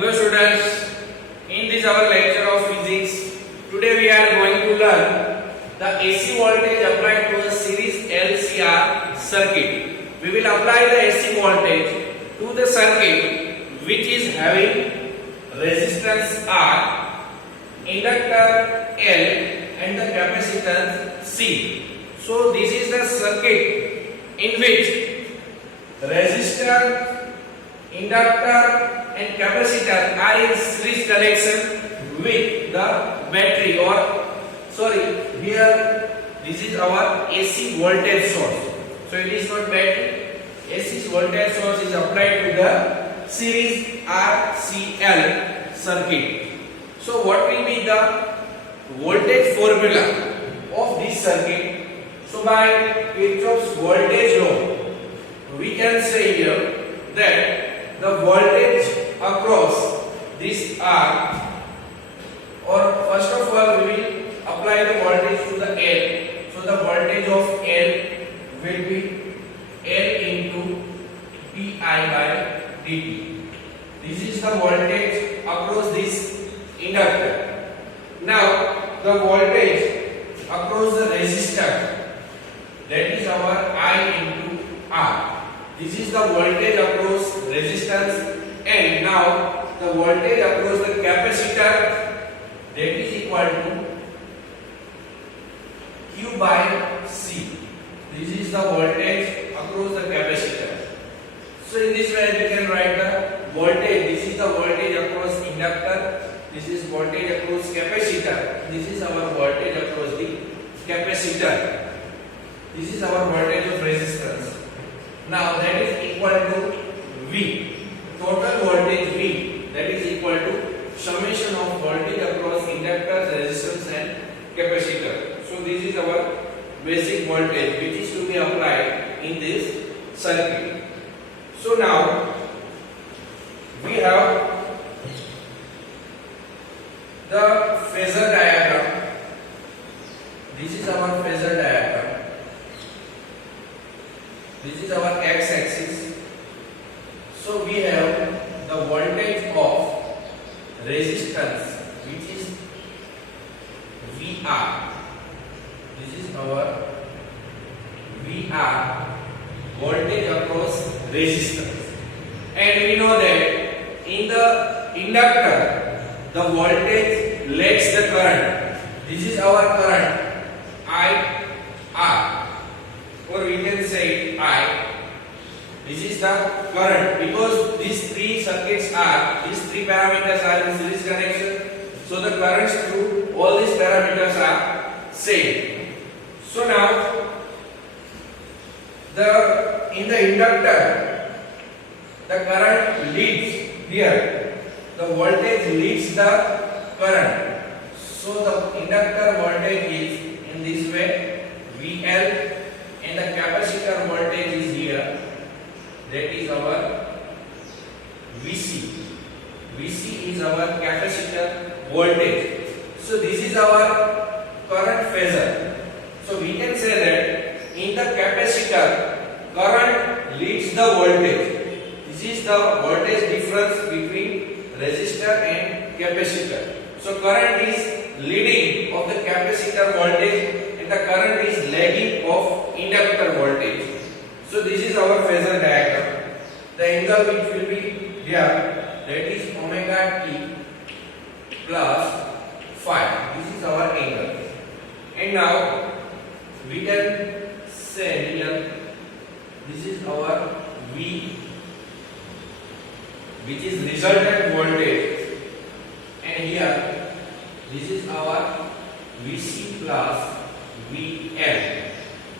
Hello students, in this our lecture of physics, today we are going to learn the AC voltage applied to a series LCR circuit. We will apply the AC voltage to the circuit which is having resistance R, inductor L and the capacitance C. So this is the circuit in which resistor, inductor and capacitor are in series connection with the battery, or here this is our AC voltage source. So it is not battery. AC voltage source is applied to the series RCL circuit. So what will be the voltage formula of this circuit? So by Kirchhoff's voltage law, we can say here that the voltage across this R, or first of all we will apply the voltage to the L. So the voltage of L will be L into pi by dt. This is the voltage across this inductor. Now the voltage across the resistor, that is our I into R. This is the voltage across resistance, and now the voltage across the capacitor, that is equal to Q by C. This is the voltage across the capacitor. So in this way we can write the voltage. This is the voltage across inductor. This is voltage across capacitor. This is our voltage across the capacitor. This is our voltage of resistance. Now that is equal to V. Total voltage V, that is equal to summation of voltage across inductor, resistance and capacitor. So this is our basic voltage which is to be applied in this circuit. So now we have the phasor diagram. This is our phasor diagram. This is our x-axis. So we have the voltage of resistance which is VR. This is our VR, voltage across resistance. And we know that in the inductor the voltage lags the current. This is our current IR, or we can say I. This is the current, because these three parameters are in series connection. So the currents through all these parameters are same. So now in the inductor the current leads here. The voltage leads the current. So the inductor voltage is in this way VL, and the capacitor voltage is here, that is our VC. VC is our capacitor voltage. So this is our current phasor. So we can say that in the capacitor current leads the voltage. This is the voltage difference between resistor and capacitor. So current is leading of the capacitor voltage and the current is lagging of inductor voltage. So this is our phasor diagram. The angle which will be here, that is omega t plus phi. This is our angle. And now we can say here, this is our V, which is resultant voltage, and here this is our VC plus VL.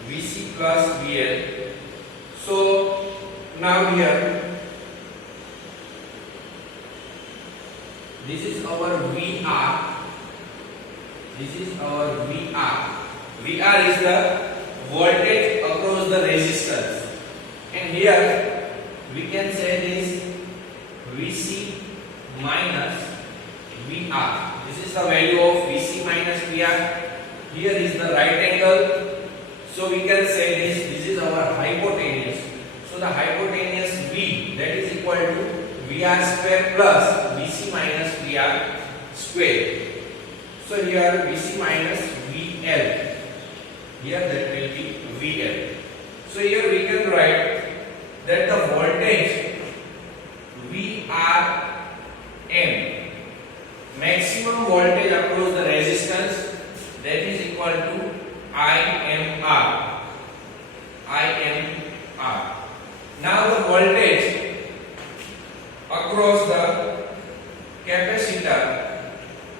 VC plus VL. So now here this is our VR. This is our VR. VR is the voltage across the resistance, and here we can say this VC minus VR. This is the value of VC minus VR. Here is the right angle. So we can say this is our hypotenuse. So the hypotenuse V, that is equal to VR square plus VC minus VR square. So here VC minus VL. Here that will be VL. So here we can write that the voltage VRM, maximum voltage across the resistance, that is equal to IMR. IMR. Now the voltage across the capacitor,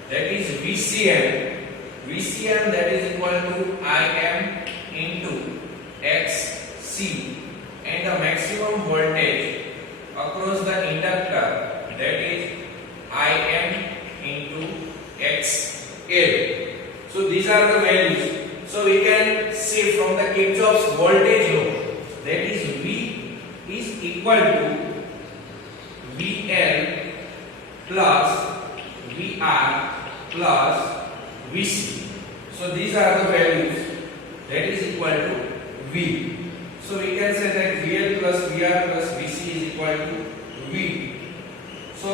that is VCM. VCM, that is equal to IM into XC, and the maximum voltage across the inductor, that is IM into XL. So these are the values. So we can see from the Kirchhoff's voltage law, that is V is equal to VL plus VR plus VC. So these are the values, that is equal to V. So we can say that VL plus VR plus VC is equal to V. So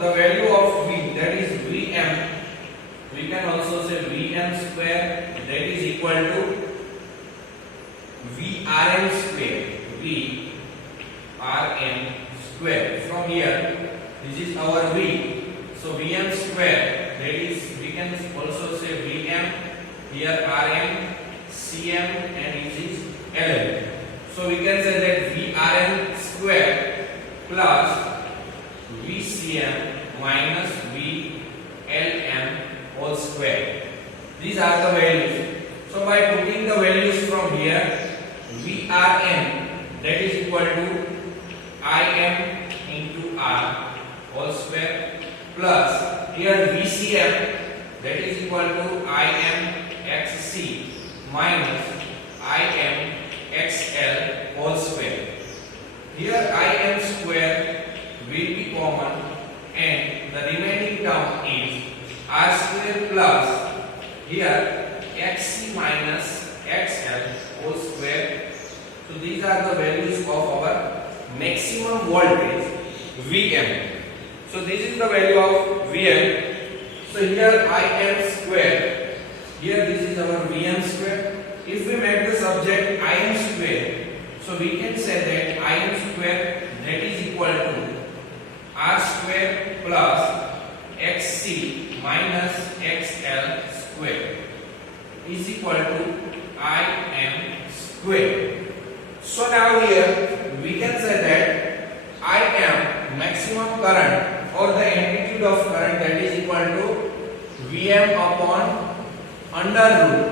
the value of V, that is Vm, we can also say Vm square, that is equal to Vrm square. Vrm square. From here, this is our V. So Vm square, that is, we can also say Vm, here Rm, Cm, and this is Lm. So we can say that Vrm square plus Vcm minus Vlm whole square. These are the values. So by putting the values from here, Vrm, that is equal to Im into R whole square plus here Vcm, that is equal to Im xc minus Im xl whole square. Here Im square will be common, and the remaining term is R square plus here xc minus xl whole square. So these are the values of our maximum voltage Vm. So this is the value of Vm. So here Im square, here this is our Vm square. If we make the subject Im square, so we can say that Im square, that is equal to R square plus xc minus xl square is equal to Im square. So now here we can say that Im maximum current or the amplitude of current, that is equal to Vm upon under root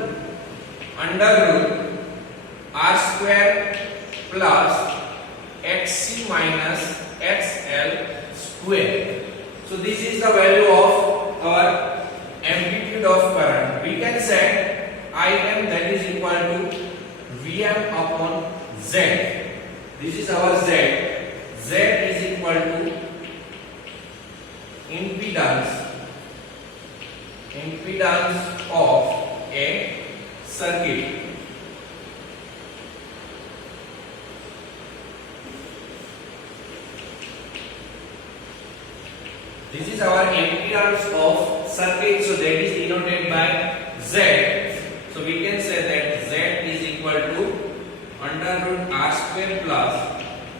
R square plus xc minus xl square. So this is the value of our amplitude of current. We can say Im, that is equal to Vm upon Z. This is our Z. Z is equal to impedance of a circuit. This is our impedance of circuit, so that is denoted by Z. So we can say that Z is equal to under root R square plus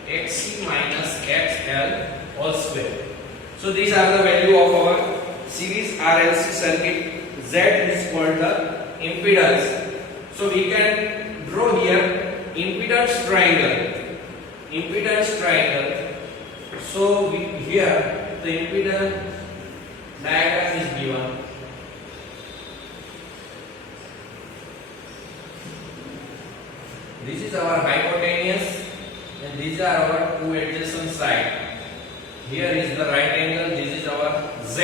xc minus xl whole square. So these are the value of our series RLC circuit. Z is called the impedance. So we can draw here impedance triangle. So here the impedance diagram is given. This is our hypotenuse and these are our two adjacent sides. Here is the right angle, this is our Z.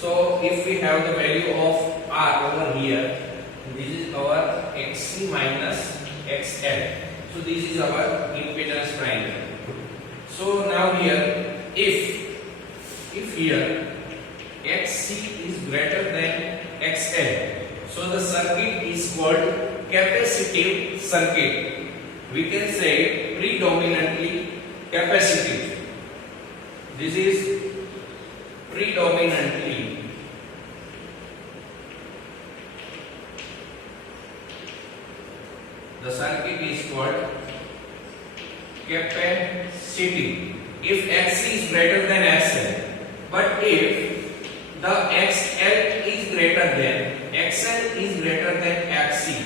So if we have the value of R over here, this is our XC minus XL. So this is our impedance triangle. So now here, if here XC is greater than XL, so the circuit is called capacitive circuit. We can say predominantly capacitive. This is predominantly the circuit is called capacity if Xc is greater than XL. But if the XL is greater than XL is greater than Xc,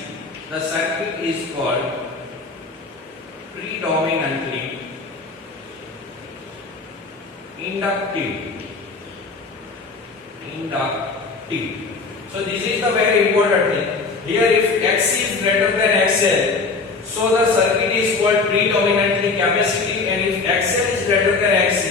the circuit is called predominantly inductive. So this is the very important thing. Here if Xc is greater than XL, so the circuit is called predominantly capacitive, and if XL is greater than Xc,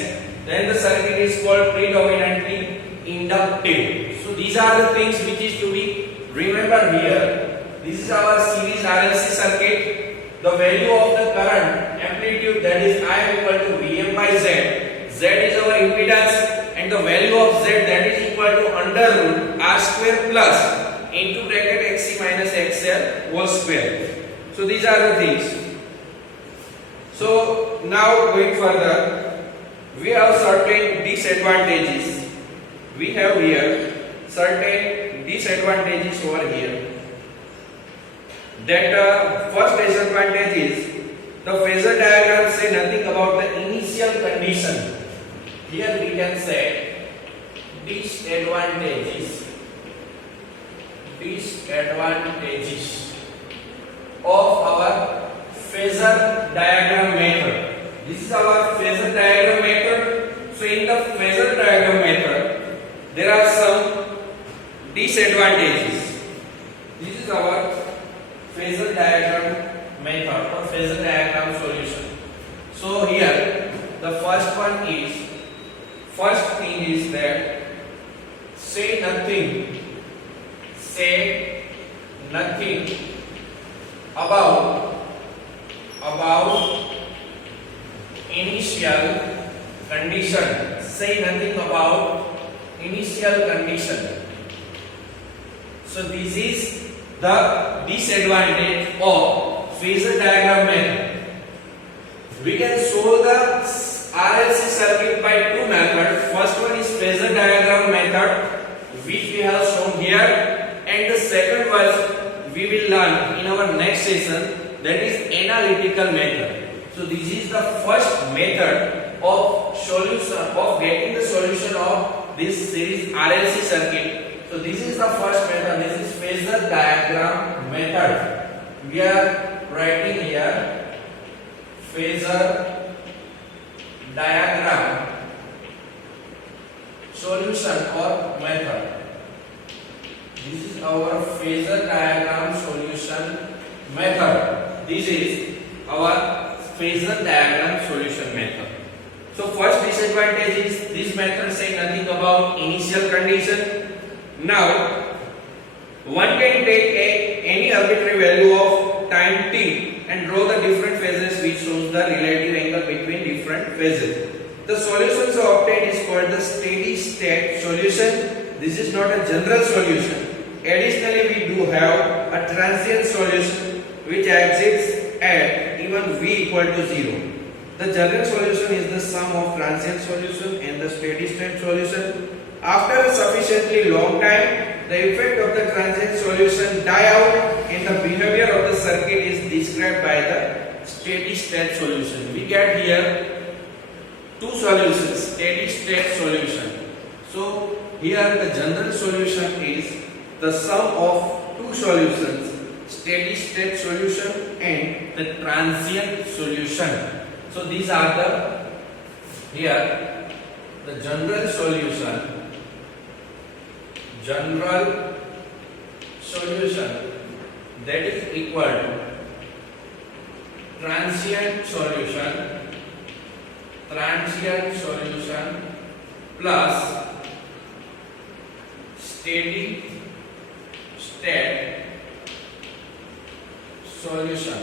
then the circuit is called predominantly inductive. So these are the things which is to be remembered here. This is our series RLC circuit. The value of the current amplitude, that is I equal to Vm by Z. Z is our impedance, and the value of Z, that is equal to under root R square plus into bracket Xc minus XL whole square. So these are the things. So now going further, we have certain disadvantages. We have here certain disadvantages over here. That first disadvantage is the phasor diagram say nothing about the initial condition. Here we can say disadvantages of our phasor diagram method. This is our phasor diagram method. So in the phasor diagram method, there are some disadvantages. This is our phasor diagram method or phasor diagram solution. So here the first thing is that say nothing about initial condition. Say nothing about initial condition. So this is the disadvantage of phasor diagram method. We can solve the RLC circuit by two methods. First one is phasor diagram method, which we have shown here, and the second one we will learn in our next session, that is analytical method. So this is the first method of getting the solution of this series RLC circuit. So this is the first method. This is phasor diagram method. We are writing here phasor diagram solution or method. This is our phasor diagram solution method. This is our phasor diagram solution method. So first disadvantage is this method say nothing about initial condition. Now one can take any arbitrary value of time t and draw the different phases which shows the relative angle between different phases. The solutions obtained is called the steady state solution. This is not a general solution. Additionally, we do have a transient solution which exists at even v equal to 0. The general solution is the sum of transient solution and the steady state solution. After a sufficiently long time, the effect of the transient solution die out and the behavior of the circuit is described by the steady state solution. We get here two solutions, steady state solution. So here the general solution is the sum of two solutions, steady state solution and the transient solution. So these are the here the general solution that is equal to transient solution plus steady state solution.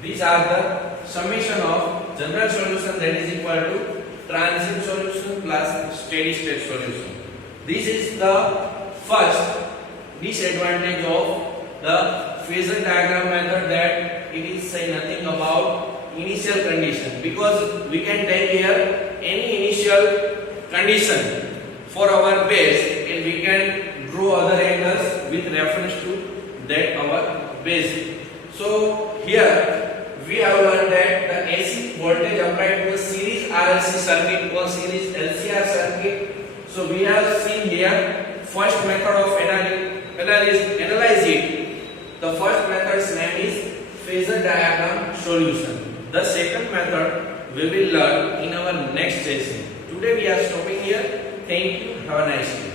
These are the summation of general solution that is equal to transient solution plus steady state solution. This is the first disadvantage of the phasor diagram method, that it is say nothing about initial condition, because we can take here any initial condition for our base and we can draw other angles with reference to that our base. So here we have learned that the AC voltage applied to a series RLC circuit or series LCR circuit. So we have seen here first method of analyze it. The first method's name is phasor diagram solution. The second method we will learn in our next session. Today we are stopping here. Thank you. Have a nice day.